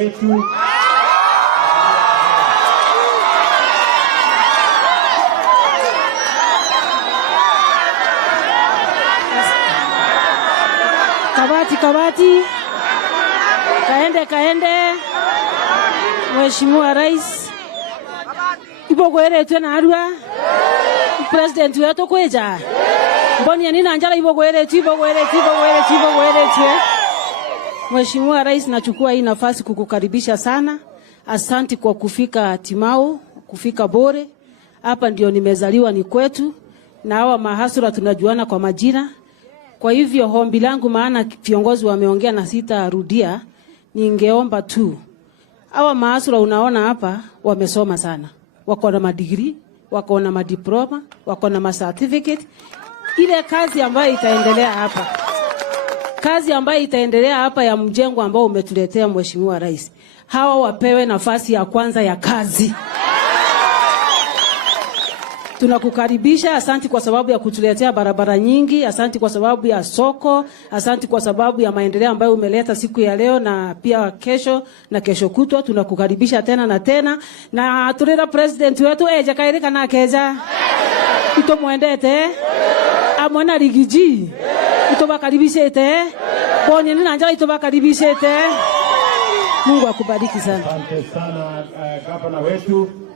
wetu. Kabati. Kaende. Mheshimiwa Rais. Ipo gweretwe na arua. President wetu kweja. Mboni ya nina anjala ipo gweretwe. Mheshimiwa Rais, nachukua hii nafasi kukukaribisha sana. Asanti kwa kufika Timau, kufika Bore. Hapa ndio nimezaliwa, ni kwetu. Na hawa mahasura tunajuana kwa majina. Kwa hivyo hombi langu, maana viongozi wameongea na sitarudia, ningeomba tu. Hawa mahasura unaona hapa wamesoma sana. Wako na madigrii, wako na madiploma, wako na ma-certificate. Ile kazi ambayo itaendelea hapa ya mjengo ambao umetuletea Mheshimiwa Rais, hawa wapewe nafasi ya kwanza ya kazi. Tunakukaribisha. Asanti kwa sababu ya kutuletea barabara nyingi, asanti kwa sababu ya soko, asanti kwa sababu ya maendeleo ambayo umeleta siku ya leo na pia kesho na kesho kutwa. Tunakukaribisha tena na tena. Na tulira president wetu Jakairika na keja. Ito muendete. Amwana rigiji. Ito bakaribishete. Bonye nina njala ito bakaribishete. Mungu akubariki sana. Asante sana gavana wetu.